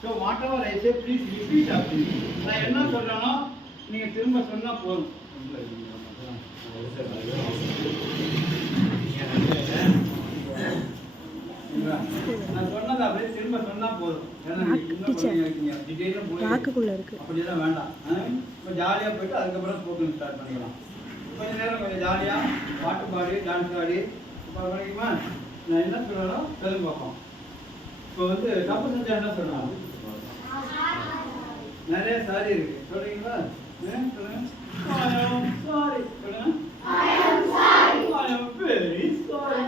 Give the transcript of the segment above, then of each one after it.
So what ever I say please repeat அப்படி. நான் என்ன சொல்றேனோ நீங்க திரும்ப சொன்னா போதும். நான் சொன்னதை அப்படியே திரும்ப சொன்னா போதும். அப்படியெல்லாம் வேண்டாம். இப்போ ஜாலியாக போயிட்டு அதுக்கப்புறம் ஸ்போக்கன் ஸ்டார்ட் பண்ணிக்கலாம். கொஞ்ச நேரம் கொஞ்சம் ஜாலியாக பாட்டு பாடி டான்ஸ் ஆடி பண்ணிக்குமா. நான் என்ன சொல்லணும் சொல்லி பார்ப்போம். இப்போ வந்து தப்பு செஞ்சா என்ன சொல்லணும்? நிறைய சாரி இருக்கு சொல்றீங்களா? சொல்லுங்க. சாரி சொல்லுங்க. I am very sorry.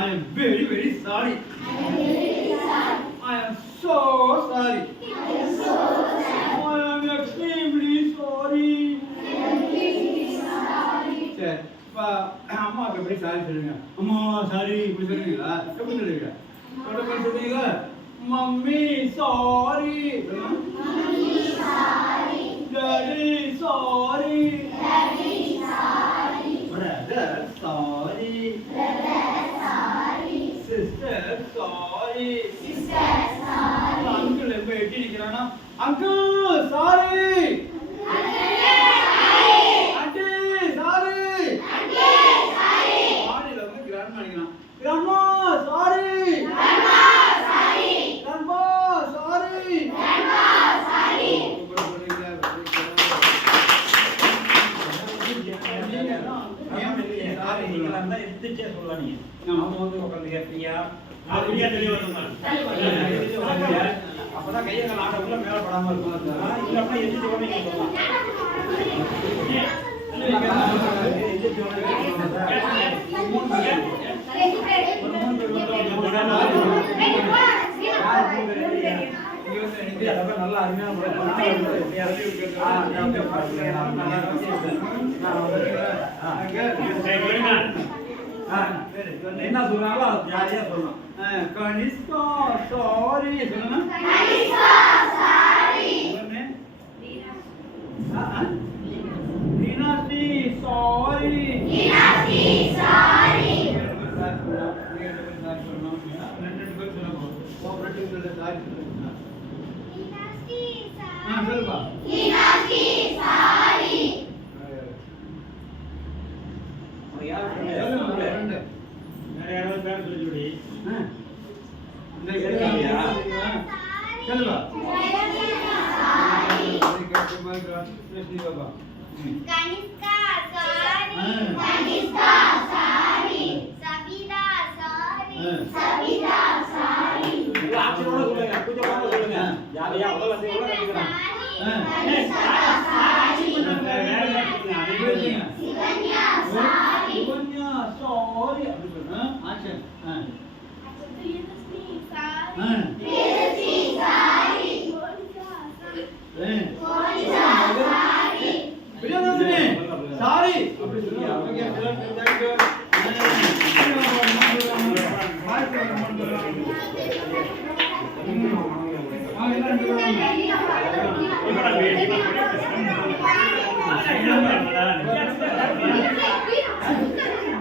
I am very very sorry. I am so sorry. I am extremely sorry. சரி, இப்போ அம்மாவுக்கு எப்படி சாரி சொல்லுங்க? அம்மா சாரி இப்படி சொல்லுவீங்களா? எப்படி சொல்லுவீங்க? சொல்லுவீங்களா? Mummy sorry. Daddy sorry. Brother sorry. Sister sorry. Uncle எப்ப எட்டி நிக்கிறானா? Uncle sorry. Auntie sorry. ஆடில வந்து கிராண்ட்மா நிக்கிறான். Grandma sorry. Grandma sorry. அப்பதான் கையங்கள் ஆட்டக்குள்ள மேல படாம இருக்கும். நல்லா என்ன சொல்றாங்களோ ஜாலியா சொல்லணும். கனிஷ்கா சாரி சொல்லுங்க. மீனாட்சி சாரி. சொல்லுப்பா. Kanishka sorry. Sabita sorry. ஆக்ஷனோட சொல்லுங்க. கொஞ்சம் பாத்து சொல்லுங்க. ஜாலியா அவ்வளவு வந்து எவ்வளவு நினைக்கிறேன். சிவன்யா சாரி அப்படி சொல்லுங்க. ஆக்ஷன். சாரி அப்படி சொல்லுங்க. Okay thank you.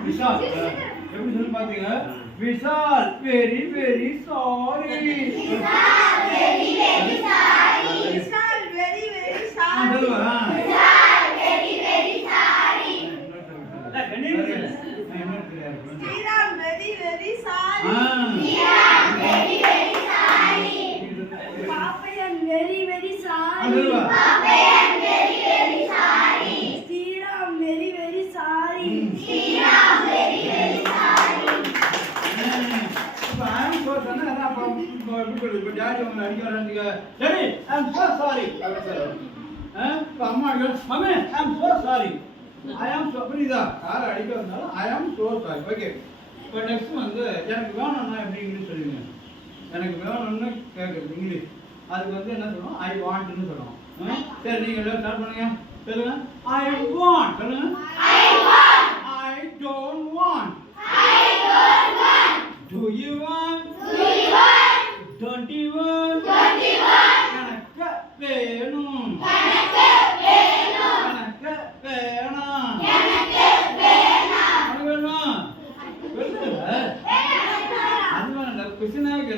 விஷால் எப்படி சொல்லி பாத்தீங்க? Vishal very very sorry. எனக்கு வேணும்னா எப்படி இங்கிலீஷ் சொல்லுவீங்க? எனக்கு வேணும்னு கேட்குறது இங்கிலீஷ். அதுக்கு வந்து என்ன சொல்லுவோம்? ஐ வாண்ட்னு சொல்லுவோம். சரி நீங்க எல்லாம் ஸ்டார்ட் பண்ணுங்க. சொல்லுங்க. ஐ வாண்ட் சொல்லுங்க. I want. I don't want. I don't want. To you want? To you want? Don't you want? Don't you want? எனக்கு வேணும். எனக்கு வேணும். எனக்கு வேணும். எனக்கு வேணும். அது வேணும். வேணும். அது வேணும். क्वेश्चन है क्या?